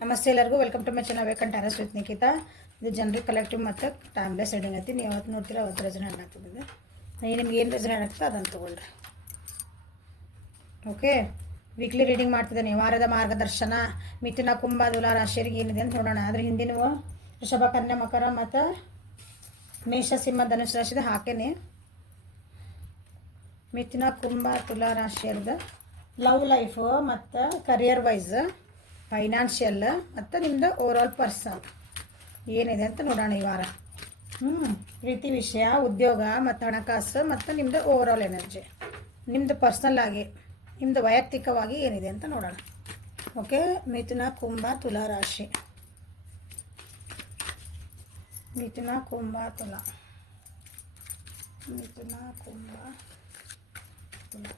ನಮಸ್ತೆ ಎಲ್ಲರಿಗೂ welcome to my channel vacant Taurus with Nikhita. ಇದು ಜನರಲ್ ಕಲೆಕ್ಟಿವ್ ಮತ್ತು ಟೈಮ್ಲೆಸ್ ರೀಡಿಂಗ್ ಐತಿ. ನೀವು ಯಾವತ್ತು ನೋಡ್ತೀರೋ ಅವತ್ತು ರೆಸನೇಟ್ ಆಗ್ತದೆ. ನಿಮ್ಗೆ ಏನು ರೆಸನೇಟ್ ಆಗ್ತದೆ ಅದನ್ನು ತೊಗೊಳ್ರಿ. ಓಕೆ, ವೀಕ್ಲಿ ರೀಡಿಂಗ್ ಮಾಡ್ತಿದ್ದೇನೆ. ವಾರದ ಮಾರ್ಗದರ್ಶನ ಮಿಥುನ ಕುಂಭ ತುಲಾ ರಾಶಿಯರಿಗೆ ಏನಿದೆ ಅಂತ ನೋಡೋಣ. ಆದರೆ ಹಿಂದಿನ ವೃಷಭ ಕನ್ಯಾ ಮಕರ ಮತ್ತು ಮೇಷ ಸಿಂಹ ಧನುಷ್ ರಾಶಿದ ಹಾಕೇನೆ. ಮಿಥುನ ಕುಂಭ ತುಲಾ ರಾಶಿಯರ್ದು ಲವ್ ಲೈಫು ಮತ್ತು ಕರಿಯರ್ ವೈಸ್, ಫೈನಾನ್ಷಿಯಲ್ ಮತ್ತು ನಿಮ್ಮದು ಓವರಾಲ್ ಪರ್ಸನ್ ಏನಿದೆ ಅಂತ ನೋಡೋಣ ಈ ವಾರ. ಪ್ರೀತಿ ವಿಷಯ, ಉದ್ಯೋಗ ಮತ್ತು ಹಣಕಾಸು ಮತ್ತು ನಿಮ್ಮದು ಓವರಾಲ್ ಎನರ್ಜಿ, ನಿಮ್ಮದು ಪರ್ಸನಲ್ ಆಗಿ ನಿಮ್ಮದು ವೈಯಕ್ತಿಕವಾಗಿ ಏನಿದೆ ಅಂತ ನೋಡೋಣ. ಓಕೆ, ಮಿಥುನ ಕುಂಭ ತುಲಾ ರಾಶಿ. ಮಿಥುನ ಕುಂಭ ತುಲಾ, ಮಿಥುನ ಕುಂಭ ತುಲಾ.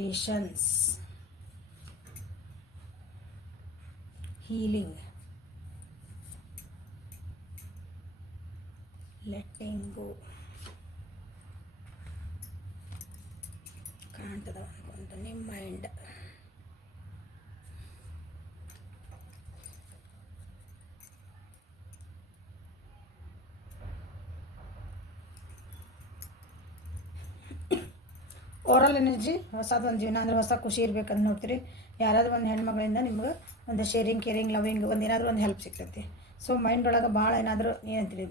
Patience, healing, letting go. ಕಾಣ್ತದ ಅನ್ಕೊಂತ ನಿಮ್ಮ ಮೈಂಡ್. ಓವರಾಲ್ ಎನರ್ಜಿ ಹೊಸದೊಂದು ಜೀವನ ಅಂದರೆ ಹೊಸ ಖುಷಿ ಇರ್ಬೇಕಂತ ನೋಡ್ತೀರಿ. ಯಾರಾದರೂ ಒಂದು ಹೆಣ್ಮಗಳಿಂದ ನಿಮ್ಗೆ ಒಂದು ಶೇರಿಂಗ್ ಕೇರಿಂಗ್ ಲವಿಂಗ್ ಒಂದು ಏನಾದರೂ ಒಂದು ಹೆಲ್ಪ್ ಸಿಗ್ತೈತಿ. ಸೊ ಮೈಂಡ್ ಒಳಗೆ ಭಾಳ ಏನಾದರೂ ಏನಂತೀರಿ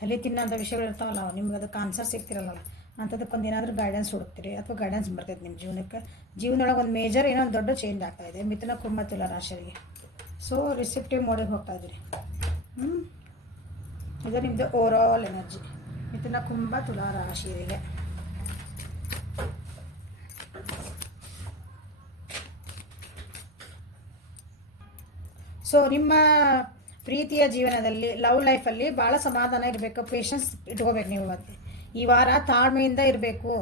ತಲೆ ತಿನ್ನೋಂಥ ವಿಷಯಗಳು ಇರ್ತಾವಲ್ಲ, ನಿಮ್ಗೆ ಅದಕ್ಕೆ ಆನ್ಸರ್ ಸಿಗ್ತಿರಲ್ಲ, ಅಂಥದಕ್ಕೊಂದು ಏನಾದರೂ ಗೈಡೆನ್ಸ್ ಹುಡುಕ್ತೀರಿ ಅಥವಾ ಗೈಡೆನ್ಸ್ ಬರ್ತೈತೆ ನಿಮ್ಮ ಜೀವನಕ್ಕೆ. ಜೀವನದೊಳಗೆ ಒಂದು ಮೇಜರ್ ಏನೋ ಒಂದು ದೊಡ್ಡ ಚೇಂಜ್ ಆಗ್ತಾಯಿದೆ ಮಿಥುನ ಕುಂಭ ತುಲಾ ರಾಶಿಯರಿಗೆ. ಸೊ ರಿಸೆಪ್ಟಿವ್ ಮೋಡಿಗೆ ಹೋಗ್ತಾ ಇದ್ದೀರಿ. ಇದು ನಿಮ್ಮದು ಓವರಾಲ್ ಎನರ್ಜಿ ಮಿಥುನ ಕುಂಭ ತುಲಾ ರಾಶಿಯರಿಗೆ. ಸೊ ನಿಮ್ಮ ಪ್ರೀತಿಯ ಜೀವನದಲ್ಲಿ ಲವ್ ಲೈಫಲ್ಲಿ ಭಾಳ ಸಮಾಧಾನ ಇರಬೇಕು, ಪೇಷನ್ಸ್ ಇಟ್ಕೋಬೇಕು ನೀವು. ಮತ್ತೆ ಈ ವಾರ ತಾಳ್ಮೆಯಿಂದ ಇರಬೇಕು,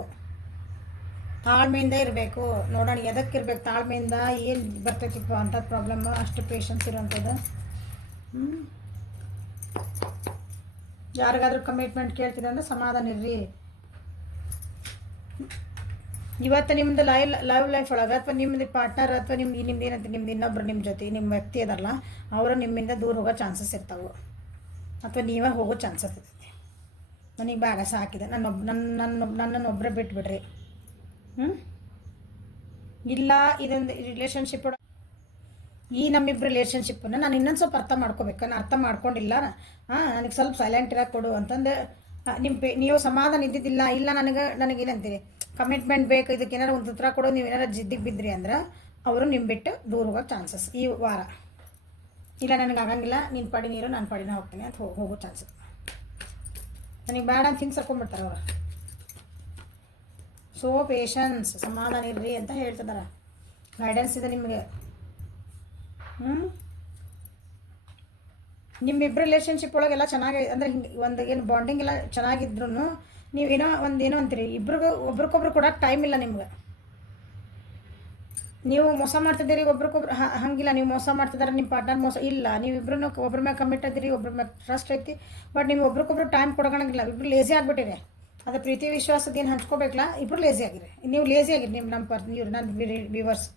ತಾಳ್ಮೆಯಿಂದ ಇರಬೇಕು. ನೋಡೋಣ ಎದಕ್ಕಿರ್ಬೇಕು ತಾಳ್ಮೆಯಿಂದ, ಏನು ಬರ್ತೈತಿಪ್ಪ ಅಂಥದ್ದು ಪ್ರಾಬ್ಲಮ್, ಅಷ್ಟು ಪೇಷನ್ಸ್ ಇರೋವಂಥದ್ದು. ಯಾರಿಗಾದ್ರೂ ಕಮಿಟ್ಮೆಂಟ್ ಕೇಳ್ತೀರ ಅಂದರೆ ಸಮಾಧಾನ ಇರ್ರಿ. ಇವತ್ತು ನಿಮ್ಮದು ಲವ್ ಲೈಫ್ ಒಳಗೆ ಅಥವಾ ನಿಮ್ಮದು ಪಾರ್ಟ್ನರ್ ಅಥವಾ ನಿಮ್ದು ಏನಂತ ನಿಮ್ದು ಇನ್ನೊಬ್ರು ನಿಮ್ಮ ಜೊತೆ ನಿಮ್ಮ ವ್ಯಕ್ತಿ ಅದಲ್ಲ, ಅವರು ನಿಮ್ಮಿಂದ ದೂರ ಹೋಗೋ ಚಾನ್ಸಸ್ ಇರ್ತಾವೆ ಅಥವಾ ನೀವೇ ಹೋಗೋ ಚಾನ್ಸಸ್ ಇರ್ತೈತಿ. ನನಗೆ ಬ್ಯಾಗ ಸಾಕಿದೆ, ನನ್ನನ್ನು ಒಬ್ಬರೇ ಬಿಟ್ಬಿಡ್ರಿ. ಇಲ್ಲ ಇದೊಂದು ರಿಲೇಷನ್ಶಿಪ್ ಒಳಗೆ ಈ ನಮ್ಮಿಬ್ಬರು ರಿಲೇಷನ್ಶಿಪ್ಪನ್ನು ನಾನು ಇನ್ನೊಂದು ಸ್ವಲ್ಪ ಅರ್ಥ ಮಾಡ್ಕೋಬೇಕು, ನಾನು ಅರ್ಥ ಮಾಡ್ಕೊಂಡಿಲ್ಲ, ನನಗೆ ಸ್ವಲ್ಪ ಸೈಲೆಂಟ್ ಇರೋಕೆ ಕೊಡು ಅಂತಂದು ನೀವು ಸಮಾಧಾನ ಇದ್ದಿದ್ದಿಲ್ಲ. ಇಲ್ಲ ನನಗೇನಂತೀರಿ ಕಮಿಟ್ಮೆಂಟ್ ಬೇಕು, ಇದಕ್ಕೆ ಏನಾರು ಒಂದು ಉತ್ತರ ಕೊಡೋ, ನೀವು ಏನಾರು ಜಿದ್ದಿಗೆ ಬಿದ್ದಿರಿ ಅಂದ್ರೆ ಅವರು ನಿಮ್ಮ ಬಿಟ್ಟು ದೂರ ಹೋಗೋ ಚಾನ್ಸಸ್ ಈ ವಾರ. ಇಲ್ಲ ನನಗೆ ಆಗಂಗಿಲ್ಲ, ನೀನು ಪಡಿ ನೀರು ನಾನು ಪಡಿನ ಹೋಗ್ತೀನಿ ಅಂತ ಹೋಗೋ ಚಾನ್ಸಸ್. ನನಗೆ ಬೇಡ ಅಂತ ಹಿಂಗೆ ಸರ್ಕೊಂಡ್ಬಿಡ್ತಾರೆ ಅವರು. ಸೊ ಪೇಷನ್ಸ್, ಸಮಾಧಾನ ಇರ್ರಿ ಅಂತ ಹೇಳ್ತಿದ್ದಾರೆ. ಗೈಡೆನ್ಸ್ ಇದೆ ನಿಮಗೆ. ನಿಮ್ಮಿಬ್ಬರು ರಿಲೇಷನ್ಶಿಪ್ ಒಳಗೆಲ್ಲ ಚೆನ್ನಾಗಿ ಅಂದರೆ ಹಿಂಗೆ ಒಂದು ಏನು ಬಾಂಡಿಂಗ್ ಎಲ್ಲ ಚೆನ್ನಾಗಿದ್ರು ನೀವೇನೋ ಏನೋ ಅಂತೀರಿ, ಒಬ್ರಿಗೊಬ್ರು ಕೂಡ ಟೈಮ್ ಇಲ್ಲ ನಿಮ್ಗೆ. ನೀವು ಮೋಸ ಮಾಡ್ತಿದ್ದೀರಿ ಒಬ್ರಿಗೊಬ್ರು, ಹಂಗಿಲ್ಲ. ನೀವು ಮೋಸ ಮಾಡ್ತಿದ್ದಾರೆ, ನಿಮ್ಮ ಪಾರ್ಟ್ನರ್ ಮೋಸ ಇಲ್ಲ, ನೀವಿಬ್ರು ಒಬ್ರ ಮ್ಯಾಗ ಕಮಿಟ್ ಇದ್ದೀರಿ, ಒಬ್ರ ಮ್ಯಾಗ ಟ್ರಸ್ಟ್ ಐತಿ. ಬಟ್ ನೀವು ಒಬ್ರಿಗೊಬ್ರು ಟೈಮ್ ಕೊಡೋಂಗಿಲ್ಲ, ಇಬ್ರು ಲೇಸಿ ಆಗಿಬಿಟ್ಟಿರಿ. ಅದು ಪ್ರೀತಿ ವಿಶ್ವಾಸದ ಏನು ಹಂಚ್ಕೋಬೇಕಲ್ಲ, ಇಬ್ರು ಲೇಸಿ ಆಗಿರಿ. ನೀವು ಲೇಸಿ ಆಗಿರಿ, ನೀವು ನನ್ನ ವ್ಯೂವರ್ಸ್.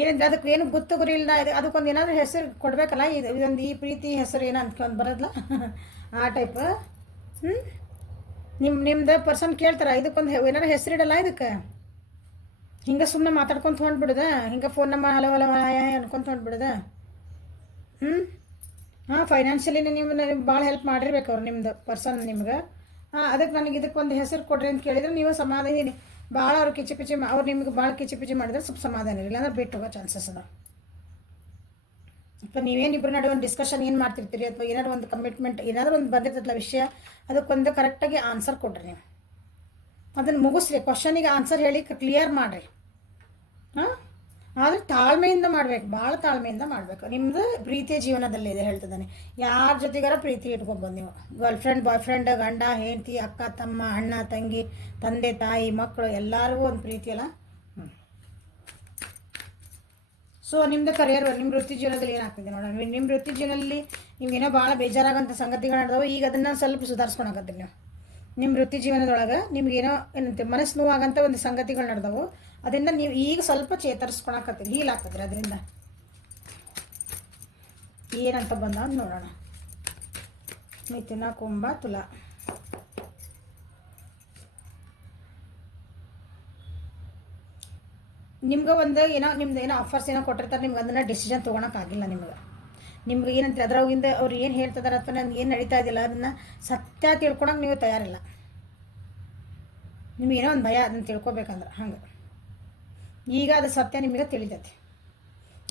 ಏನಂದ್ರೆ ಅದಕ್ಕೆ ಏನು ಗೊತ್ತು ಗುರಿ ಇಲ್ಲ, ಅದಕ್ಕೊಂದು ಏನಾದರೂ ಹೆಸರು ಕೊಡಬೇಕಲ್ಲ. ಇದೊಂದು ಈ ಪ್ರೀತಿ ಹೆಸರು ಏನೋ ಅಂದ್ಕೊಂಡು ಬರೋದಲ್ಲ ಆ ಟೈಪ್. ನಿಮ್ದು ಪರ್ಸನ್ ಕೇಳ್ತಾರೆ, ಇದಕ್ಕೊಂದು ಏನಾರು ಹೆಸರಿಡಲ್ಲ. ಇದಕ್ಕೆ ಹಿಂಗೆ ಸುಮ್ಮನೆ ಮಾತಾಡ್ಕೊಂತ ಹೊಂಟ್ಬಿಡುದ, ಹಿಂಗೆ ಫೋನ್ ನಂಬರ್ ಹಲೋ ಹಲೋ ಅನ್ಕೊಂತ ಹೊಂಟ್ಬಿಡುದ. ಫೈನಾನ್ಷಿಯಲಿ ನೀವು ಭಾಳ ಹೆಲ್ಪ್ ಮಾಡಿರ್ಬೇಕು ಅವ್ರು, ನಿಮ್ದು ಪರ್ಸನ್ ನಿಮ್ಗೆ. ಅದಕ್ಕೆ ನನಗೆ ಇದಕ್ಕೊಂದು ಹೆಸರು ಕೊಡ್ರಿ ಅಂತ ಕೇಳಿದ್ರೆ ನೀವು ಸಮಾಧಾನ ಭಾಳ ಅವ್ರು ಕಿಚಿಪಿಚಿ ಅವ್ರು ನಿಮ್ಗೆ ಭಾಳ ಕಿಚಿಪಿಚಿ ಮಾಡಿದ್ರೆ ಸ್ವಲ್ಪ ಸಮಾಧಾನ ಇರಲಿಲ್ಲ ಅಂದ್ರೆ ಬಿಟ್ಟು ಹೋಗೋ ಚಾನ್ಸಸ್ ಅದ. ಅಥವಾ ನೀವೇನಿಬ್ಬರು ನಡುವೆ ಒಂದು ಡಿಸ್ಕಷನ್ ಏನು ಮಾಡ್ತಿರ್ತೀರಿ ಅಥವಾ ಏನಾದ್ರು ಒಂದು ಕಮಿಟ್ಮೆಂಟ್ ಏನಾದರೂ ಒಂದು ಬಂದಿರ್ತಲ್ಲ ವಿಷಯ, ಅದಕ್ಕೊಂದು ಕರೆಕ್ಟಾಗಿ ಆನ್ಸರ್ ಕೊಡ್ರಿ. ನೀವು ಅದನ್ನು ಮುಗಿಸ್ರಿ, ಕ್ವಶನಿಗೆ ಆನ್ಸರ್ ಹೇಳಿ ಕ್ಲಿಯರ್ ಮಾಡಿರಿ. ಆದರೆ ತಾಳ್ಮೆಯಿಂದ ಮಾಡಬೇಕು, ಭಾಳ ತಾಳ್ಮೆಯಿಂದ ಮಾಡಬೇಕು. ನಿಮ್ಮದು ಪ್ರೀತಿಯ ಜೀವನದಲ್ಲಿ ಇದೆ ಹೇಳ್ತಿದ್ದಾನೆ. ಯಾರ ಜೊತೆಗಾರ ಪ್ರೀತಿ ಇಟ್ಕೊಬೋದು ನೀವು. ಗರ್ಲ್ ಫ್ರೆಂಡ್, ಬಾಯ್ ಫ್ರೆಂಡ್, ಗಂಡ ಹೆಂಡತಿ, ಅಕ್ಕ ತಮ್ಮ, ಅಣ್ಣ ತಂಗಿ, ತಂದೆ ತಾಯಿ, ಮಕ್ಕಳು ಎಲ್ಲರಿಗೂ ಒಂದು ಪ್ರೀತಿ ಅಲ್ಲ. ಸೊ ನಿಮ್ಮದು ಕರಿಯರ್, ನಿಮ್ಮ ವೃತ್ತಿ ಜೀವನದಲ್ಲಿ ಏನಾಗ್ತಿದೆ ನೋಡೋಣ. ನಿಮ್ಮ ವೃತ್ತಿ ಜೀವನದಲ್ಲಿ ನಿಮ್ಗೇನೋ ಭಾಳ ಬೇಜಾರಾಗೋಂಥ ಸಂಗತಿಗಳು ನಡೆದವು. ಈಗ ಅದನ್ನು ಸ್ವಲ್ಪ ಸುಧಾರಿಸ್ಕೊಳಕತ್ತೀರಿ ನೀವು. ನಿಮ್ಮ ವೃತ್ತಿ ಜೀವನದೊಳಗೆ ನಿಮ್ಗೇನೋ ಏನಂತೆ ಮನಸ್ಸು ನೋವಾಗಂತ ಒಂದು ಸಂಗತಿಗಳು ನಡೆದವು. ಅದರಿಂದ ನೀವು ಈಗ ಸ್ವಲ್ಪ ಚೇತರಿಸ್ಕೊಳಕತ್ತೀರಿ, ಹೀಲ್ ಆಗ್ತದ್ರಿ. ಅದರಿಂದ ಏನಂತ ಬಂದ ನೋಡೋಣ. ಮಿಥುನ, ಕುಂಭ, ತುಲಾ. ನಿಮ್ಗೆ ಒಂದು ಏನೋ ನಿಮ್ದು ಏನೋ ಆಫರ್ಸ್ ಏನೋ ಕೊಟ್ಟಿರ್ತಾರೆ, ನಿಮ್ಗೆ ಅದನ್ನು ಡಿಸಿಷನ್ ತೊಗೊಳಕ್ಕಾಗಿಲ್ಲ. ನಿಮ್ಗೆ ಏನಂತ ಅದ್ರಾಗಿಂದ ಅವ್ರು ಏನು ಹೇಳ್ತಿದಾರೆ ಅಥವಾ ನನಗೆ ಏನು ನಡೀತಾ ಇದ್ದಿಲ್ಲ ಅದನ್ನು ಸತ್ಯ ತಿಳ್ಕೊಳಕ್ಕೆ ನೀವು ತಯಾರಿಲ್ಲ. ನಿಮಗೇನೋ ಒಂದು ಭಯ ಅದನ್ನು ತಿಳ್ಕೊಬೇಕಂದ್ರೆ ಹಂಗೆ. ಈಗ ಅದು ಸತ್ಯ ನಿಮಗೆ ತಿಳಿತೈತಿ.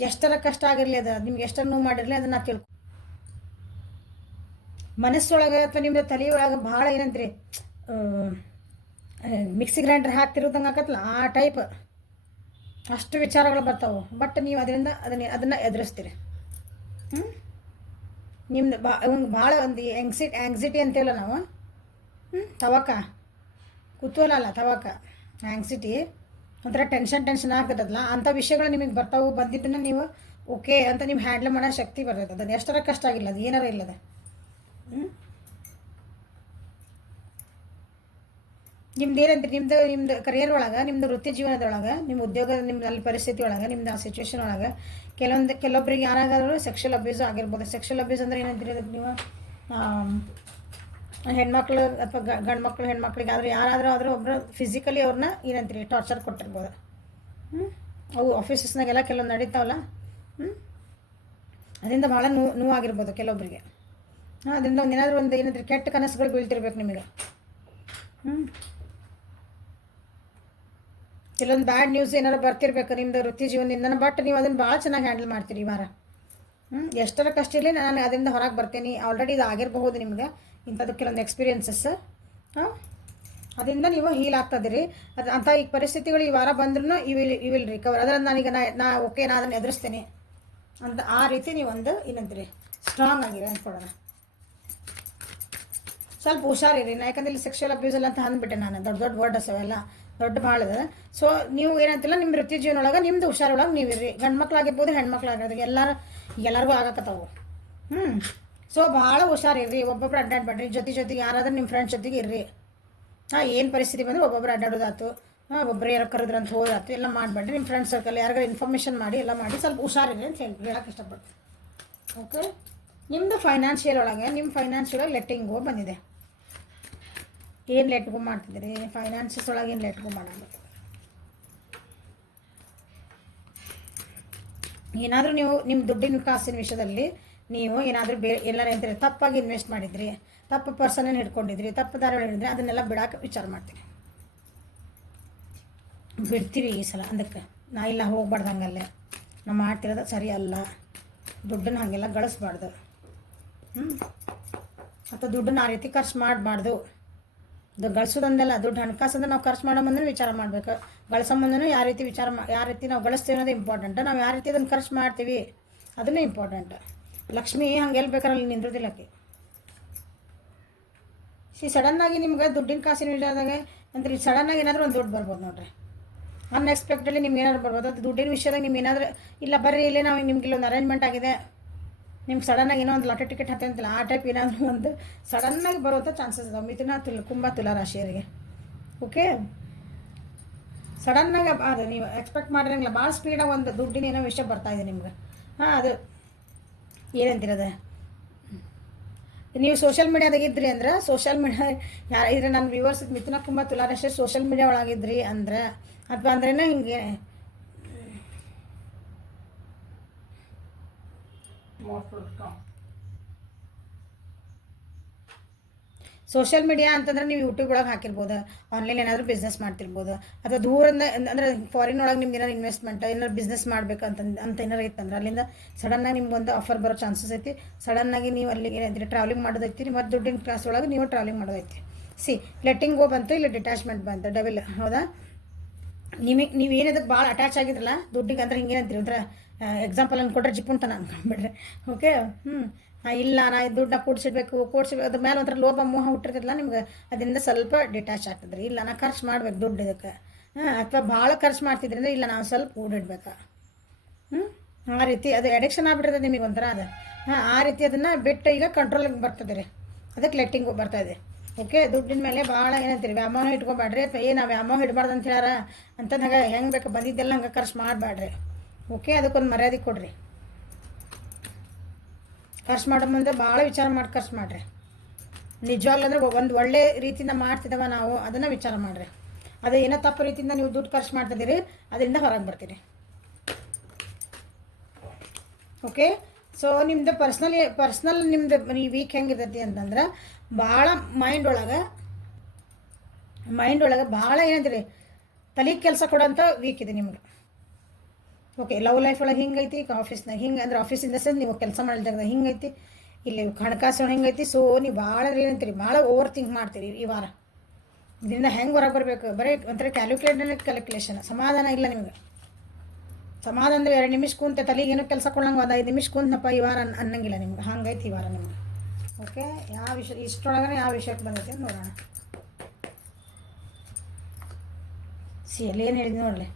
ಎಷ್ಟರ ಕಷ್ಟ ಆಗಿರಲಿ, ಅದು ನಿಮ್ಗೆ ಎಷ್ಟರ ನೋವು ಮಾಡಿರಲಿ ಅದನ್ನು ತಿಳ್ಕೊ. ಮನಸ್ಸೊಳಗೆ ಅಥವಾ ನಿಮ್ಮ ತಲೆಯೊಳಗೆ ಭಾಳ ಏನಂತ್ರಿ ಮಿಕ್ಸಿ ಗ್ರೈಂಡರ್ ಹಾಕ್ತಿರೋದಂಗೆ ಆಕತ್ತಲ್ಲ, ಆ ಟೈಪ್ ಅಷ್ಟು ವಿಚಾರಗಳು ಬರ್ತಾವೆ. ಬಟ್ ನೀವು ಅದರಿಂದ ಅದನ್ನು ಎದುರಿಸ್ತೀರಿ. ನಿಮ್ದು ಭಾಳ ಒಂದು ಆ್ಯಂಗ್ಸಿಟಿ ಅಂತೀವಲ್ಲ ನಾವು, ತವಕ ಕುತೂಹಲ ಅಲ್ಲ, ತವಕ ಆ್ಯಂಗ್ಸಿಟಿ ಒಂಥರ ಟೆನ್ಷನ್ ಆಗ್ತದಲ್ಲ, ಅಂಥ ವಿಷಯಗಳು ನಿಮಗೆ ಬರ್ತಾವೆ. ಬಂದಿದ್ದನ್ನು ನೀವು ಓಕೆ ಅಂತ ನೀವು ಹ್ಯಾಂಡ್ಲ್ ಮಾಡೋ ಶಕ್ತಿ ಬರ್ತೈತೆ. ಅದನ್ನು ಎಷ್ಟರ ಕಷ್ಟ ಆಗಿಲ್ಲ, ಅದು ಏನಾರ ಇಲ್ಲದ. ನಿಮ್ದು ಏನಂತ ನಿಮ್ದು ಕರಿಯರ್ ಒಳಗೆ, ನಿಮ್ಮದು ವೃತ್ತಿ ಜೀವನದೊಳಗೆ, ನಿಮ್ಮ ಉದ್ಯೋಗದ ನಿಮ್ಮ ಅಲ್ಲಿ ಪರಿಸ್ಥಿತಿ ಒಳಗೆ, ನಿಮ್ದು ಆ ಸಿಚುವೇಶನ್ ಒಳಗೆ ಕೆಲವೊಬ್ಬರಿಗೆ ಯಾರಾಗಾದ್ರೂ ಸೆಕ್ಷುವಲ್ ಅಬ್ಯೂಸ್ ಆಗಿರ್ಬೋದು. ಸೆಕ್ಷುವಲ್ ಅಬ್ಯೂಸ್ ಅಂದರೆ ಏನಂತೀರಿ ಅದಕ್ಕೆ ನೀವು? ಹೆಣ್ಮಕ್ಳು ಅಥವಾ ಗಂಡು ಮಕ್ಕಳು ಹೆಣ್ಮಕ್ಳಿಗೆ ಆದರೂ ಯಾರಾದರೂ ಒಬ್ಬರು ಫಿಸಿಕಲಿ ಅವ್ರನ್ನ ಏನಂತೀರಿ ಟಾರ್ಚರ್ ಕೊಟ್ಟಿರ್ಬೋದು. ಅವು ಆಫೀಸಸ್ನಾಗೆಲ್ಲ ಕೆಲವೊಂದು ನಡೀತಾವಲ್ಲ. ಅದರಿಂದ ಭಾಳ ನೋವಾಗಿರ್ಬೋದು ಕೆಲವೊಬ್ಬರಿಗೆ. ಅದರಿಂದ ಏನಾದರೂ ಒಂದು ಏನಂತೀರಿ ಕೆಟ್ಟ ಕನಸುಗಳು ಬೀಳ್ತಿರ್ಬೇಕು ನಿಮಗೆ. ಕೆಲವೊಂದು ಬ್ಯಾಡ್ ನ್ಯೂಸ್ ಏನಾರು ಬರ್ತಿರ್ಬೇಕು ನಿಮ್ಮದು ವೃತ್ತಿ ಜೀವನದಿಂದ. ಬಟ್ ನೀವು ಅದನ್ನು ಭಾಳ ಚೆನ್ನಾಗಿ ಹ್ಯಾಂಡಲ್ ಮಾಡ್ತೀರಿ ಈ ವಾರ. ಎಷ್ಟರ ಕಷ್ಟ ಇರಲಿ ನಾನು ಅದರಿಂದ ಹೊರಗೆ ಬರ್ತೀನಿ. ಆಲ್ರೆಡಿ ಇದು ಆಗಿರಬಹುದು ನಿಮ್ಗೆ ಇಂಥದ್ದು ಕೆಲವೊಂದು ಎಕ್ಸ್ಪೀರಿಯನ್ಸಸ್. ಅದರಿಂದ ನೀವು ಹೀಲ್ ಆಗ್ತದಿರಿ. ಅದು ಅಂಥ ಈ ಪರಿಸ್ಥಿತಿಗಳು ಈ ವಾರ ಬಂದ್ರೂ ಇವಿಲ್ ರಿಕವರ್. ಅದರಿಂದ ನಾನೀಗ ಓಕೆ ನಾ ಅದನ್ನು ಎದುರಿಸ್ತೀನಿ ಅಂತ ಆ ರೀತಿ ನೀವು ಒಂದು ಏನಂತೀರಿ ಸ್ಟ್ರಾಂಗ್ ಆಗಿರಿ ಅಂದ್ಕೊಳ್ಳೋಣ. ಸ್ವಲ್ಪ ಹುಷಾರಿರಿ. ಯಾಕಂದ್ರೆ ಇಲ್ಲಿ ಸೆಕ್ಷುವಲ್ ಅಬ್ಯೂಸ್ ಎಲ್ಲ ಅಂತ ಅಂದ್ಬಿಟ್ಟೆ ನಾನು. ದೊಡ್ಡ ವರ್ಡ್ಸ್ ಅವೆಲ್ಲ ದೊಡ್ಡ ಭಾಳ ಅದ. ಸೊ ನೀವು ಏನಂತಿಲ್ಲ, ನಿಮ್ಮ ವೃತ್ತಿ ಜೀವನ ಒಳಗೆ ನಿಮ್ಮದು ಹುಷಾರೊಳಗೆ ನೀವು ಇರ್ರಿ. ಗಂಡು ಮಕ್ಳಾಗಿರ್ಬೋದು, ಹೆಣ್ಮಕ್ಳಾಗಿರ್ಬೋದು, ಎಲ್ಲರಿಗೂ ಆಗಕತ್ತಾವು. ಸೊ ಭಾಳ ಹುಷಾರಿರ್ರಿ. ಒಬ್ಬೊಬ್ರು ಅಡ್ಡಾಡ್ಬೇಡ್ರಿ. ಜೊತೆಗೆ ಯಾರಾದ್ರೂ ನಿಮ್ಮ ಫ್ರೆಂಡ್ಸ್ ಜೊತೆಗೆ ಇರ್ರಿ. ಏನು ಪರಿಸ್ಥಿತಿ ಬಂದರೆ ಒಬ್ಬೊಬ್ರು ಅಡ್ಡಾಡೋದಾಯ್ತು, ಒಬ್ಬರು ಯಾರು ಕರೆದ್ರೆ ಅಂತ ಹೋದಾಯ್ತು, ಎಲ್ಲ ಮಾಡಬೇಡ್ರಿ. ನಿಮ್ಮ ಫ್ರೆಂಡ್ಸ್ ಸರ್ಕಲ್ ಯಾರಿಗಾರು ಇನ್ಫಾರ್ಮೇಷನ್ ಮಾಡಿ ಎಲ್ಲ ಮಾಡಿ ಸ್ವಲ್ಪ ಹುಷಾರಿರಿ ಅಂತ ಹೇಳಕ್ಕೆ ಇಷ್ಟಪಡ್ತೀನಿ. ಓಕೆ, ನಿಮ್ಮದು ಫೈನಾನ್ಷಿಯಲ್ ಒಳಗೆ ನಿಮ್ಮ ಫೈನಾನ್ಷಿಯಲ್ ಲೆಟ್ಟಿಂಗ್ ಗೋ ಬಂದಿದೆ. ಏನು ಲೆಟ್ ಗೋ ಮಾಡ್ತಿದ್ದೀರಿ ಫೈನಾನ್ಷಿಯಸ್ ಒಳಗೆ? ಏನು ಲೆಟ್ ಗೋ ಮಾಡೋದು? ಏನಾದರೂ ನೀವು ನಿಮ್ಮ ದುಡ್ಡಿನ ಕಾಸಿನ ವಿಷಯದಲ್ಲಿ ನೀವು ಏನಾದರೂ ಎಲ್ಲರೂ ಅಂತೀರಿ ತಪ್ಪಾಗಿ ಇನ್ವೆಸ್ಟ್ ಮಾಡಿದ್ರಿ, ತಪ್ಪು ಪರ್ಸನನ್ನು ಹಿಡ್ಕೊಂಡಿದ್ರಿ, ತಪ್ಪು ದಾರಿ ಹಿಡಿದ್ರಿ, ಅದನ್ನೆಲ್ಲ ಬಿಡೋಕೆ ವಿಚಾರ ಮಾಡ್ತೀನಿ. ಬಿಡ್ತೀರಿ ಈ ಸಲ. ಅದಕ್ಕೆ ನಾ ಇಲ್ಲ ಹೋಗ್ಬಾರ್ದಂಗಲ್ಲೇ ನಾವು ಮಾಡ್ತಿರೋದು ಸರಿ ಅಲ್ಲ. ದುಡ್ಡನ್ನ ಹಾಗೆಲ್ಲ ಗಳಿಸ್ಬಾರ್ದು. ಅಥವಾ ದುಡ್ಡನ್ನ ಆ ರೀತಿ ಖರ್ಚು ಮಾಡಬಾರ್ದು. ಅದು ಗಳಿಸೋದಂದಲ್ಲ, ದುಡ್ಡು ಹಣಕಾಸಂದ್ರೆ ನಾವು ಖರ್ಚು ಮಾಡೋ ಮುಂದೆ ವಿಚಾರ ಮಾಡಬೇಕು. ಗಳಿಸೋ ಮುಂದೆ ಯಾವ ರೀತಿ ನಾವು ಗಳಿಸ್ತೀವಿ ಅನ್ನೋದು ಇಂಪಾರ್ಟೆಂಟ್. ನಾವು ಯಾವ ರೀತಿ ಅದನ್ನು ಖರ್ಚು ಮಾಡ್ತೀವಿ ಅದನ್ನೇ ಇಂಪಾರ್ಟೆಂಟ್. ಲಕ್ಷ್ಮಿ ಹಂಗೆ ಎಲ್ಲಿ ಬೇಕಾದ್ರೆ ಅಲ್ಲಿ ನಿಂದ್ರದಿಲ್ಲಕ್ಕೆ. ಸಡನ್ನಾಗಿ ನಿಮ್ಗೆ ದುಡ್ಡಿನ ಕಾಸಿನ ಇಲ್ಲದಾಗ ಅಂದ್ರೆ ಸಡನ್ನಾಗಿ ಏನಾದರೂ ಒಂದು ದುಡ್ಡು ಬರ್ಬೋದು ನೋಡ್ರಿ. ಅನ್ಎಕ್ಸ್ಪೆಕ್ಟೆಡ್ಲಿ ನಿಮ್ಗೆ ಏನಾದ್ರು ಬರ್ಬೋದು. ಅದು ದುಡ್ಡಿನ ವಿಷಯದಾಗ ನಿಮ್ಗೆ ಏನಾದರೂ ಇಲ್ಲ ಬರ್ರಿ ಇಲ್ಲೇ ನಾವು ನಿಮ್ಗೆ ಇಲ್ಲೊಂದು ಅರೇಂಜ್ಮೆಂಟ್ ಆಗಿದೆ, ನಿಮ್ಗೆ ಸಡನ್ನಾಗಿ ಏನೋ ಒಂದು ಲಾಟರಿ ಟಿಕೆಟ್ ಹತ್ತಂತಿಲ್ಲ, ಆ ಟೈಪ್ ಏನಾದರೂ ಒಂದು ಸಡನ್ನಾಗಿ ಬರುವಂಥ ಚಾನ್ಸಸ್ ಇದಾವೆ ಮಿಥುನ ಕುಂಭ ತುಲಾ ರಾಶಿಯವರಿಗೆ. ಓಕೆ, ಸಡನ್ನಾಗಿ ಅದು ನೀವು ಎಕ್ಸ್ಪೆಕ್ಟ್ ಮಾಡಿರಂಗಿಲ್ಲ, ಭಾಳ ಸ್ಪೀಡಾಗಿ ಒಂದು ದುಡ್ಡಿನ ಏನೋ ವಿಷಯ ಬರ್ತಾಯಿದೆ ನಿಮ್ಗೆ. ಅದು ಏನಂತಿರೋದು, ನೀವು ಸೋಷಿಯಲ್ ಮೀಡಿಯಾದಾಗ ಇದ್ರಿ ಅಂದ್ರೆ, ಸೋಷಿಯಲ್ ಮೀಡಿಯಾ ಇದ್ರೆ ನನ್ನ ವ್ಯೂವರ್ಸ್ ಮಿಥುನ ಕುಂಭ ತುಲಾ ರಾಶಿ ಸೋಷಿಯಲ್ ಮೀಡಿಯಾ ಒಳಗಿದ್ರಿ ಅಂದ್ರೆ ಅಥವಾ ಅಂದ್ರೇನ ಹಿಂಗೆ ಸೋಷಿಯಲ್ ಮೀಡಿಯಾ ಅಂತಂದ್ರೆ ನೀವು ಯೂಟ್ಯೂಬ್ ಒಳಗೆ ಹಾಕಿರ್ಬೋದು, ಆನ್ಲೈನ್ ಏನಾದರೂ ಬಿಸ್ನೆಸ್ ಮಾಡ್ತಿರ್ಬೋದು, ಅಥವಾ ದೂರಿಂದ ಅಂದರೆ ಫಾರಿನ್ ಒಳಗೆ ನಿಮ್ಗೆ ಏನಾದ್ರು ಇನ್ವೆಸ್ಟ್ಮೆಂಟ್ ಏನಾದ್ರು ಬಿಸ್ನೆಸ್ ಮಾಡಬೇಕು ಅಂತ ಏನಾರು ಇತ್ತಂದ್ರೆ ಅಲ್ಲಿಂದ ಸಡನ್ನಾಗಿ ನಿಮ್ಗೆ ಒಂದು ಆಫರ್ ಬರೋ ಚಾನ್ಸಸ್ ಐತಿ. ಸಡನ್ನಾಗಿ ನೀವು ಅಲ್ಲಿಗೆ ಏನಂತೀರಿ ಟ್ರಾವೆಲಿಂಗ್ ಮಾಡೋದೈತಿ. ಮತ್ತು ದುಡ್ಡಿನ ಕ್ಲಾಸ್ ಒಳಗೆ ನೀವು ಟ್ರಾವೆಲಿಂಗ್ ಮಾಡೋದೈತಿ. ಲೆಟ್ಟಿಂಗ್ ಗೋ ಬಂತು, ಇಲ್ಲಿ ಡಿಟ್ಯಾಚ್ಮೆಂಟ್ ಬಂತು, ಡಬಲ್. ಹೌದಾ, ನೀವು ಏನದಕ್ಕೆ ಭಾಳ ಅಟ್ಯಾಚ್ ಆಗಿದ್ರಲ್ಲ ದುಡ್ಡಿಗೆ ಅಂದ್ರೆ ಹಿಂಗೇನಂತೀರಿ ಒಂಥರ ಎಕ್ಸಾಂಪಲ್ ಅಂದ್ಕೊಟ್ರೆ ಜಿಪ್ಪುಂತ ಅಂದ್ಕೊಂಡ್ಬಿಡ್ರಿ. ಓಕೆ, ಇಲ್ಲ ನಾ ದುಡ್ಡನ್ನ ಕೂಡಿಸಿಡ್ಬೇಕು ಅದ್ರ ಮೇಲೆ ಒಂಥರ ಲೋಭ ಮೋಹ ಹುಟ್ಟಿರ್ತಲ್ಲ ನಿಮ್ಗೆ, ಅದರಿಂದ ಸ್ವಲ್ಪ ಡಿಟ್ಯಾಚ್ ಆಗ್ತದ್ರಿ. ಇಲ್ಲ ನಾ ಖರ್ಚು ಮಾಡ್ಬೇಕು ದುಡ್ಡು ಇದಕ್ಕೆ, ಅಥವಾ ಭಾಳ ಖರ್ಚು ಮಾಡ್ತಿದ್ರಿಂದ ಇಲ್ಲ ನಾವು ಸ್ವಲ್ಪ ಕೂಡಿಡ್ಬೇಕು. ಆ ರೀತಿ ಅದು ಎಡಿಕ್ಷನ್ ಆಗ್ಬಿಟ್ಟಿರ್ತದೆ ನಿಮಗೆ ಒಂಥರ ಅದು. ಆ ರೀತಿ ಅದನ್ನು ಬಿಟ್ಟು ಈಗ ಕಂಟ್ರೋಲಿಗೆ ಬರ್ತದೆ ರೀ. ಅದಕ್ಕೆ ಲೆಟ್ಟಿಂಗು ಬರ್ತಾಯಿದೆ. ಓಕೆ. ದುಡ್ಡಿನ ಮೇಲೆ ಭಾಳ ಏನಂತೀರಿ ವ್ಯಾಮೋಹ ಇಟ್ಕೊಬೇಡ್ರಿ. ಅಥವಾ ನಾವು ವ್ಯಾಮೋಹ ಇಡಬಾರ್ದು ಅಂತ ಹೇಳ್ಯಾರ ಅಂತಂದಾಗ ಹೆಂಗೆ ಬೇಕು ಬಂದಿದ್ದೆಲ್ಲ ಹಂಗೆ ಖರ್ಚು ಮಾಡಬೇಡ್ರಿ. ಓಕೆ. ಅದಕ್ಕೊಂದು ಮರ್ಯಾದೆ ಕೊಡ್ರಿ. ಖರ್ಚು ಮಾಡೋ ಮುಂದೆ ಭಾಳ ವಿಚಾರ ಮಾಡಿ ಖರ್ಚು ಮಾಡಿರಿ. ನಿಜವಾಗ್ಲೂ ಅಂದ್ರೆ ಒಂದು ಒಳ್ಳೆ ರೀತಿಯಿಂದ ಮಾಡ್ತಿದ್ದವ ನಾವು ಅದನ್ನು ವಿಚಾರ ಮಾಡಿರಿ. ಅದು ಏನೋ ತಪ್ಪು ರೀತಿಯಿಂದ ನೀವು ದುಡ್ಡು ಖರ್ಚು ಮಾಡ್ತಿದ್ದೀರಿ, ಅದರಿಂದ ಹೊರಗೆ ಬರ್ತೀರಿ. ಓಕೆ. ಸೊ ನಿಮ್ಮದು ಪರ್ಸ್ನಲ್ ನಿಮ್ದು ಈ ವೀಕ್ ಹೆಂಗಿರ್ತೈತಿ ಅಂತಂದ್ರೆ ಭಾಳ ಮೈಂಡ್ ಒಳಗೆ ಭಾಳ ಏನಂತೀರಿ ತಲೆ ಕೆಲಸ ಕೊಡೋಂಥ ವೀಕ್ ಇದೆ ನಿಮ್ಗೆ. ಓಕೆ. ಲವ್ ಲೈಫ್ ಒಳಗೆ ಹಿಂಗೈತಿ, ಆಫೀಸ್ನಾಗ ಹಿಂಗೆ ಅಂದ್ರೆ ಆಫೀಸಿಂದ ಸಹ ನೀವು ಕೆಲಸ ಮಾಡಿದಾಗ ಹಿಂಗೈತಿ, ಇಲ್ಲಿ ಹಣಕಾಸು ಹಿಂಗೈತಿ. ಸೊ ನೀವು ಭಾಳ ಏನಂತೀರಿ ಭಾಳ ಓವರ್ ಥಿಂಕ್ ಮಾಡ್ತೀರಿ ಈ ವಾರ. ಇದರಿಂದ ಹೆಂಗೆ ಹೊರಗೆ ಬರಬೇಕು ಬರೀ ಒಂಥರ ಕ್ಯಾಲ್ಕುಲೇಷನ್. ಸಮಾಧಾನ ಇಲ್ಲ ನಿಮ್ಗೆ. ಸಮಾಧಾನ ಅಂದರೆ 2 ನಿಮಿಷ ಕೂಂತೆ ತಲೆಗೆ ಏನೋ ಕೆಲಸ ಕೊಡಂಗೆ ಒಂದು 5 ನಿಮಿಷ ಕೂಂತನಪ್ಪ ಈ ವಾರ ಅನ್ನಂಗಿಲ್ಲ ನಿಮ್ಗೆ. ಹಂಗೈತಿ ಈ ವಾರ ನಿಮ್ಗೆ. ಓಕೆ. ಯಾವ ವಿಷಯ ಇಷ್ಟರೊಳಗನೆ ಯಾವ ವಿಷಯಕ್ಕೆ ಬಂದೈತೆ ಅಂತ ನೋಡೋಣ. ಅಲ್ಲಿ ಏನು ಹೇಳಿದ್ ನೋಡಲಿ.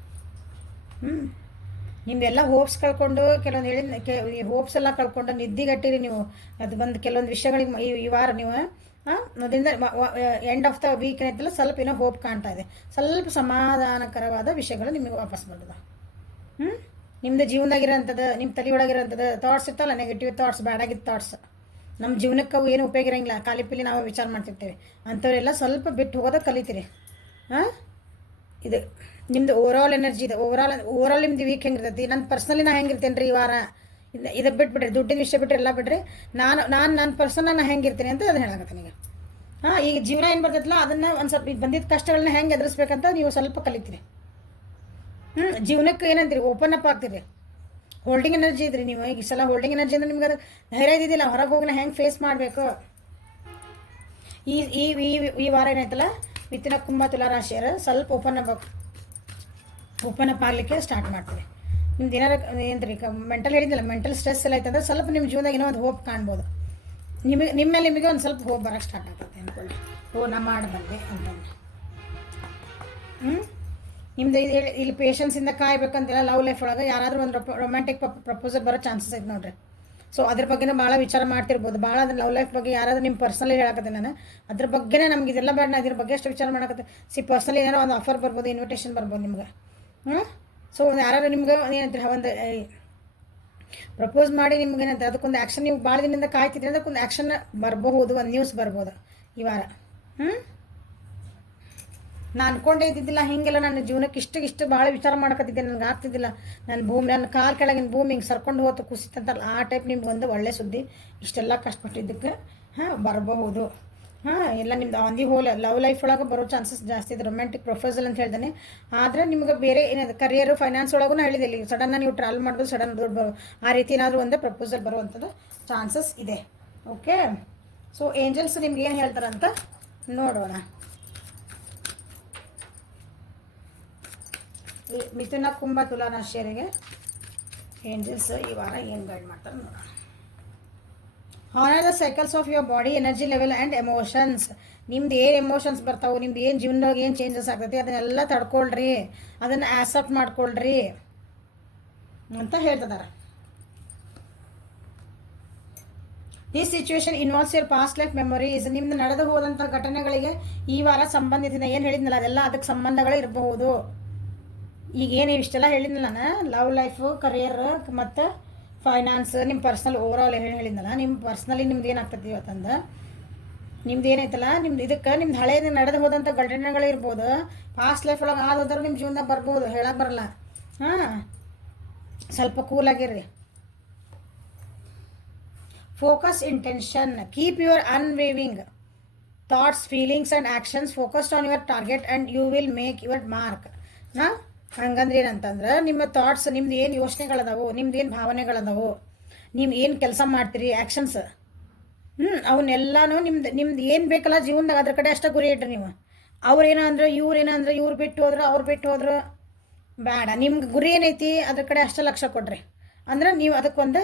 ನಿಮ್ದೆಲ್ಲ ಹೋಪ್ಸ್ ಕಳ್ಕೊಂಡು ಕೆಲವೊಂದು ಹೇಳಿದ ಹೋಪ್ಸ್ ಎಲ್ಲ ಕಳ್ಕೊಂಡು ನಿದ್ದಿಗಟ್ಟಿರಿ ನೀವು. ಅದು ಬಂದು ಕೆಲವೊಂದು ವಿಷಯಗಳಿಗೆ ಈ ವಾರ ನೀವು ಅದರಿಂದ ಎಂಡ್ ಆಫ್ ದ ವೀಕ್ ಏನೈತಲ್ಲ ಸ್ವಲ್ಪ ಏನೋ ಹೋಪ್ ಕಾಣ್ತಾ ಇದೆ. ಸ್ವಲ್ಪ ಸಮಾಧಾನಕರವಾದ ವಿಷಯಗಳು ನಿಮಗೆ ವಾಪಸ್ ಬರ್ತದೆ. ನಿಮ್ಮದು ಜೀವನದಾಗಿರೋಂಥದ್ದು ನಿಮ್ಮ ತಲೆ ಒಳಗಿರೋಂಥದ್ದು ಥಾಟ್ಸ್ ಇರ್ತಲ್ಲ, ನೆಗೆಟಿವ್ ಥಾಟ್ಸ್, ಬ್ಯಾಡಾಗಿದ್ದ ಥಾಟ್ಸ್, ನಮ್ಮ ಜೀವನಕ್ಕೆ ಅವು ಏನು ಉಪಯೋಗ ಇರೋಂಗಿಲ್ಲ, ಖಾಲಿ ಪಿಲಿ ನಾವು ವಿಚಾರ ಮಾಡ್ತಿರ್ತೇವೆ ಅಂಥವರೆಲ್ಲ ಸ್ವಲ್ಪ ಬಿಟ್ಟು ಹೋಗೋದು ಕಲಿತೀರಿ. ಇದು ನಿಮ್ಮದು ಓವರಾಲ್ ಎನರ್ಜಿ ಇದೆ. ಓವರಾಲ್ ನಿಮ್ದು ವೀಕ್ ಹೆಂಗಿರ್ತೈತಿ. ನನ್ನ ಪರ್ಸ್ನಲಿ ನಾನು ಹೆಂಗಿರ್ತೇನೆ ರೀ ಈ ವಾರ, ಇದು ಬಿಟ್ಬಿಡ್ರಿ, ದುಡ್ಡಿನ ವಿಷಯ ಬಿಟ್ಟರೆ ಎಲ್ಲ ಬಿಡ್ರಿ. ನಾನು ಪರ್ಸನಲ್ ನಾನು ಹೆಂಗಿರ್ತೀನಿ ಅಂತ ಅದನ್ನ ಹೇಳಾಕತ್ತೀನಿ ಈಗ. ಈಗ ಜೀವನ ಏನು ಬರ್ತೈತಲ್ಲ ಅದನ್ನು ಒಂದು ಸ್ವಲ್ಪ ಬಂದಿದ್ದ ಕಷ್ಟಗಳನ್ನ ಹೆಂಗೆ ಎದುರಿಸ್ಬೇಕಂತ ನೀವು ಸ್ವಲ್ಪ ಕಲಿತೀರಿ. ಜೀವನಕ್ಕೆ ಏನಂತೀರಿ ಓಪನ್ ಅಪ್ ಆಗ್ತೀರಿ. ಹೋಲ್ಡಿಂಗ್ ಎನರ್ಜಿ ಇದ್ರಿ ನೀವು. ಈಗ ಸಲ ಹೋಲ್ಡಿಂಗ್ ಎನರ್ಜಿ ಅಂದ್ರೆ ನಿಮ್ಗೆ ಅದು ಧೈರ್ಯ ಇದ್ದಿದ್ದಿಲ್ಲ, ಹೊರಗೆ ಹೋಗಿನ ಹೆಂಗೆ ಫೇಸ್ ಮಾಡಬೇಕು. ಈ ವಾರ ಏನೈತಲ್ಲ ಮಿಥುನ ಕುಂಭ ತುಲಾ ರಾಶಿಯರು ಸ್ವಲ್ಪ ಓಪನ್ ಅಪ್ ಆಗಲಿಕ್ಕೆ ಸ್ಟಾರ್ಟ್ ಮಾಡ್ತೀವಿ. ನಿಮ್ದು ಏನಾರು ಏನ್ರಿ ಮೆಂಟಲ್ ಹೇಳಿದ್ದಿಲ್ಲ, ಮೆಂಟಲ್ ಸ್ಟ್ರೆಸ್ ಎಲ್ಲ ಐತಂದ್ರೆ ಸ್ವಲ್ಪ ನಿಮ್ಮ ಜೀವನದಾಗ ಏನೋ ಒಂದು ಹೋಪ್ ಕಾಣ್ಬೋದು. ನಿಮ್ಮ ಮೇಲೆ ನಿಮಗೆ ಒಂದು ಸ್ವಲ್ಪ ಹೋಪ್ ಬರೋಕ್ಕೆ ಸ್ಟಾರ್ಟ್ ಆಗ್ತದೆ ಅಂದ್ಕೊಳ್ಳಿ. ನಾ ಮಾಡಬಲ್ಲೆ ಅಂತಂದ್ರೆ ನಿಮ್ದು ಇಲ್ಲಿ ಪೇಷನ್ಸಿಂದ ಕಾಯ್ಬೇಕಂತಿಲ್ಲ. ಲವ್ ಲೈಫ್ ಒಳಗೆ ಯಾರಾದರೂ ಒಂದು ರೊಮ್ಯಾಂಟಿಕ್ ಪ್ರಪೋಸಲ್ ಬರೋ ಚಾನ್ಸಸ್ ಐತೆ ನೋಡ್ರಿ. ಸೊ ಅದ್ರ ಬಗ್ಗೆನೇ ಭಾಳ ವಿಚಾರ ಮಾಡ್ತಿರ್ಬೋದು. ಭಾಳ ಅದ್ರ ಲವ್ ಲೈಫ್ ಬಗ್ಗೆ ಯಾರಾದರೂ ನಿಮ್ಮ ಪರ್ಸನಲಿ ಹೇಳಕತ್ತೆ ನಾನು ಅದ್ರ ಬಗ್ಗೆನೇ ನಮ್ಗೆ ಇದೆಲ್ಲ ಬೇಡ, ಇದ್ರ ಬಗ್ಗೆ ಅಷ್ಟು ವಿಚಾರ ಮಾಡಕತ್ತೆ. ಪರ್ಸನಲಿ ಏನಾರು ಒಂದು ಆಫರ್ ಬರ್ಬೋದು, ಇನ್ವಿಟೇಷನ್ ಬರ್ಬೋದು ನಿಮ್ಗೆ. ಸೊ ಯಾರು ನಿಮ್ಗೆ ಏನಂತಾರೆ ಒಂದು ಪ್ರಪೋಸ್ ಮಾಡಿ ನಿಮ್ಗೆ ಏನಂತಾರೆ ಅದಕ್ಕೊಂದು ಆ್ಯಕ್ಷನ್ ನೀವು ಭಾಳ ದಿನದಿಂದ ಕಾಯ್ತಿದ್ರೆ ಅದಕ್ಕೊಂದು ಆ್ಯಕ್ಷನ್ ಬರಬಹುದು, ಒಂದು ನ್ಯೂಸ್ ಬರ್ಬೋದು ಈ ವಾರ. ನಾನು ಅನ್ಕೊಂಡೇ ಇದ್ದಿದ್ದಿಲ್ಲ ಹಿಂಗೆಲ್ಲ ನನ್ನ ಜೀವನಕ್ಕೆ ಇಷ್ಟು ಭಾಳ ವಿಚಾರ ಮಾಡಕತ್ತಿದ್ದೆ, ನನಗೆ ಆಗ್ತಿದ್ದಿಲ್ಲ. ನನ್ನ ಕಾಲು ಕೆಳಗಿನ ಭೂಮಿ ಹಿಂಗೆ ಸರ್ಕೊಂಡು ಹೋತು ಕುಸಿತಂತಲ್ಲ ಆ ಟೈಪ್ ನಿಮ್ಗೆ ಒಂದು ಒಳ್ಳೆ ಸುದ್ದಿ ಇಷ್ಟೆಲ್ಲ ಕಷ್ಟಪಟ್ಟಿದ್ದಕ್ಕೆ ಬರಬಹುದು. ಎಲ್ಲ ನಿಮ್ದು on the whole love life ಒಳಗೆ ಬರೋ ಚಾನ್ಸಸ್ ಜಾಸ್ತಿ ಇದೆ. ರೊಮ್ಯಾಂಟಿಕ್ ಪ್ರಪೋಸಲ್ ಅಂತ ಹೇಳ್ದಾನೆ. ಆದರೆ ನಿಮ್ಗೆ ಬೇರೆ ಏನಾದ್ರು ಕರಿಯರು ಫೈನಾನ್ಸ್ ಒಳಗೂ ಹೇಳಿದೆ, ಇಲ್ಲಿ ಸಡನ್ನಾಗಿ ನೀವು ಟ್ರಾವೆಲ್ ಮಾಡ್ಬೋದು, ಸಡನ್ ದುಡ್ಡು ಆ ರೀತಿ ಏನಾದರೂ ಒಂದೇ ಪ್ರಪೋಸಲ್ ಬರುವಂಥದ್ದು ಚಾನ್ಸಸ್ ಇದೆ. ಓಕೆ. ಸೊ ಏಂಜಲ್ಸ್ ನಿಮ್ಗೆ ಏನು ಹೇಳ್ತಾರಂತ ನೋಡೋಣ. ಮಿಥುನ ಕುಂಭ ತುಲಾ ರಾಶಿಯರಿಗೆ ಏಂಜಲ್ಸ್ ಈ ವಾರ ಏನು ಗೈಡ್ ಮಾಡ್ತಾರೆ ನೋಡೋಣ. Honour the cycles of your body, energy level and emotions. ನಿಮ್ದು ಏನು ಎಮೋಷನ್ಸ್ ಬರ್ತಾವೆ, ನಿಮ್ದು ಏನು ಜೀವನದಾಗ ಏನು ಚೇಂಜಸ್ ಆಗ್ತೈತಿ ಅದನ್ನೆಲ್ಲ ತಡ್ಕೊಳ್ರಿ, ಅದನ್ನು ಆಕ್ಸೆಪ್ಟ್ ಮಾಡ್ಕೊಳ್ರಿ ಅಂತ ಹೇಳ್ತಿದ್ದಾರೆ. This situation involves your past life memories. ನಿಮ್ದು ನಡೆದು ಹೋದಂಥ ಘಟನೆಗಳಿಗೆ ಈ ವಾರ ಸಂಬಂಧಿಸಿದ ಏನು ಹೇಳಿದ್ನಲ್ಲ ಅದೆಲ್ಲ ಅದಕ್ಕೆ ಸಂಬಂಧಗಳು ಇರಬಹುದು. ಈಗ ಏನು ಇಷ್ಟೆಲ್ಲ ಹೇಳಿದ್ನಲ್ಲ ನಾನು, ಲವ್ ಲೈಫು, ಕರಿಯರ್ ಮತ್ತು ಫೈನಾನ್ಸ್, ನಿಮ್ಮ ಪರ್ಸ್ನಲ್ ಓವರಾಲ್ ಏನು ಹೇಳಿದ್ನಲ್ಲ, ನಿಮ್ಮ ಪರ್ಸ್ನಲಿ ನಿಮ್ದು ಏನಾಗ್ತೈತಿ ಇವತ್ತಂದು ನಿಮ್ದು ಏನೈತಲ್ಲ ನಿಮ್ದು ಇದಕ್ಕೆ ನಿಮ್ದು ಹಳೇದು ನಡೆದು ಹೋದಂಥ ಘಟನೆಗಳು ಇರ್ಬೋದು. ಪಾಸ್ಟ್ ಲೈಫ್ ಒಳಗೆ ಆದೋದ್ರೆ ನಿಮ್ಮ ಜೀವನದಾಗ ಬರ್ಬೋದು, ಹೇಳಕ್ಕೆ ಬರಲ್ಲ. ಸ್ವಲ್ಪ ಕೂಲಾಗಿರ್ರಿ. Focus intention, keep your unwavering thoughts, feelings and actions focused on your target and you will make your mark. ಹಂಗಂದ್ರೆ ಏನಂತಂದ್ರೆ ನಿಮ್ಮ ಥಾಟ್ಸ್, ನಿಮ್ದು ಏನು ಯೋಚನೆಗಳದಾವು, ನಿಮ್ದು ಏನು ಭಾವನೆಗಳದಾವು, ನೀವು ಏನು ಕೆಲಸ ಮಾಡ್ತೀರಿ, ಆ್ಯಕ್ಷನ್ಸ್, ಅವನ್ನೆಲ್ಲನೂ ನಿಮ್ದು ಏನು ಬೇಕಲ್ಲ ಜೀವನದಾಗ ಅದ್ರ ಕಡೆ ಅಷ್ಟೇ ಗುರಿ ಇಡ್ರಿ ನೀವು. ಅವ್ರೇನಂದ್ರೆ ಇವ್ರು ಬಿಟ್ಟು ಹೋದ್ರು, ಅವ್ರು ಬಿಟ್ಟು ಹೋದ್ರು ಬೇಡ. ನಿಮ್ಗೆ ಗುರಿ ಏನೈತಿ ಅದ್ರ ಕಡೆ ಅಷ್ಟೇ ಲಕ್ಷ್ಯ ಕೊಡ್ರಿ. ಅಂದ್ರೆ ನೀವು ಅದಕ್ಕೊಂದು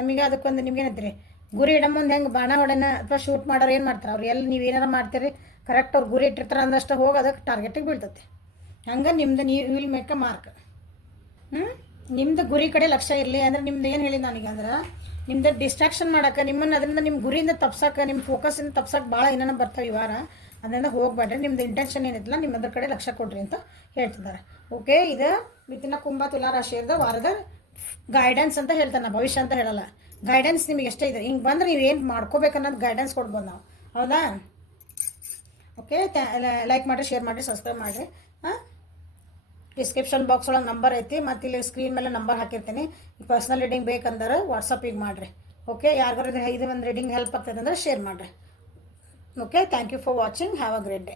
ನಮಗೆ ಅದಕ್ಕೊಂದು ನಿಮ್ಗೆ ಏನೈತಿ ಗುರಿ ಇಡಂಬಂದು ಹೆಂಗೆ ಬಾಣ ಹೊಡೆನ ಅಥವಾ ಶೂಟ್ ಮಾಡೋರು ಏನು ಮಾಡ್ತಾರೆ, ಅವ್ರು ಎಲ್ಲಿ ನೀವು ಏನಾರು ಮಾಡ್ತೀರಿ ಕರೆಕ್ಟ್ ಅವ್ರು ಗುರಿ ಇಟ್ಟಿರ್ತಾರೆ ಅಂದಷ್ಟು ಹೋಗಿ ಅದಕ್ಕೆ ಟಾರ್ಗೆಟಿಗೆ ಬೀಳ್ತೈತಿ. ಹಂಗೆ ನಿಮ್ದು ನೀವು ವಿಲ್ ಮೇಕ್ ಅ ಮಾರ್ಕ್. ನಿಮ್ದು ಗುರಿ ಕಡೆ ಲಕ್ಷ್ಯ ಇರಲಿ. ಅಂದ್ರೆ ನಿಮ್ದು ಏನು ಹೇಳಿದ ನನಗೆ ಅಂದ್ರೆ ನಿಮ್ದು ಡಿಸ್ಟ್ರಾಕ್ಷನ್ ಮಾಡೋಕೆ, ನಿಮ್ಮನ್ನು ಅದರಿಂದ ನಿಮ್ಮ ಗುರಿಯಿಂದ ತಪ್ಸಕ್ಕೆ, ನಿಮ್ಮ ಫೋಕಸ್ಸಿಂದ ತಪ್ಸಕ್ಕೆ ಭಾಳ ಏನೇನೋ ಬರ್ತಾವೆ ಈ ವಾರ. ಅದರಿಂದ ಹೋಗಬೇಡ್ರಿ. ನಿಮ್ಮದು ಇಂಟೆನ್ಷನ್ ಏನಿಲ್ಲ ನಿಮ್ಮ ಅದ್ರ ಕಡೆ ಲಕ್ಷ್ಯ ಕೊಡ್ರಿ ಅಂತ ಹೇಳ್ತಿದ್ದಾರೆ. ಓಕೆ, ಇದು ಮಿಥುನ ಕುಂಭ ತುಲಾ ರಾಶಿಯದ ವಾರದ ಗೈಡೆನ್ಸ್ ಅಂತ ಹೇಳ್ತಾನೆ, ಭವಿಷ್ಯ ಅಂತ ಹೇಳಲ್ಲ. ಗೈಡೆನ್ಸ್ ನಿಮಗೆ ಎಷ್ಟೇ ಇದೆ, ಹಿಂಗೆ ಬಂದ್ರೆ ನೀವು ಏನು ಮಾಡ್ಕೋಬೇಕನ್ನೋದು ಗೈಡೆನ್ಸ್ ಕೊಡ್ಬೋದು ನಾವು. ಹೌದಾ? ಓಕೆ, ಲೈಕ್ ಮಾಡಿರಿ, ಶೇರ್ ಮಾಡಿರಿ, ಸಬ್ಸ್ಕ್ರೈಬ್ ಮಾಡಿರಿ. ಹಾಂ, ಡಿಸ್ಕ್ರಿಪ್ಷನ್ ಬಾಕ್ಸ್ ಒಳಗೆ ನಂಬರ್ ಐತಿ, ಮತ್ತು ಇಲ್ಲಿ ಸ್ಕ್ರೀನ್ ಮೇಲೆ ನಂಬರ್ ಹಾಕಿರ್ತೀನಿ. ಪರ್ಸ್ನಲ್ ರೀಡಿಂಗ್ ಬೇಕಂದ್ರೆ ವಾಟ್ಸಪ್ಪಿಗೆ ಮಾಡಿರಿ. ಓಕೆ, ಯಾರಿಗಾರು ಇದು ಒಂದು ರೀಡಿಂಗ್ ಹೆಲ್ಪ್ ಆಗ್ತದೆ ಅಂದರೆ ಶೇರ್ ಮಾಡಿರಿ. Okay, thank you for watching. Have a great day.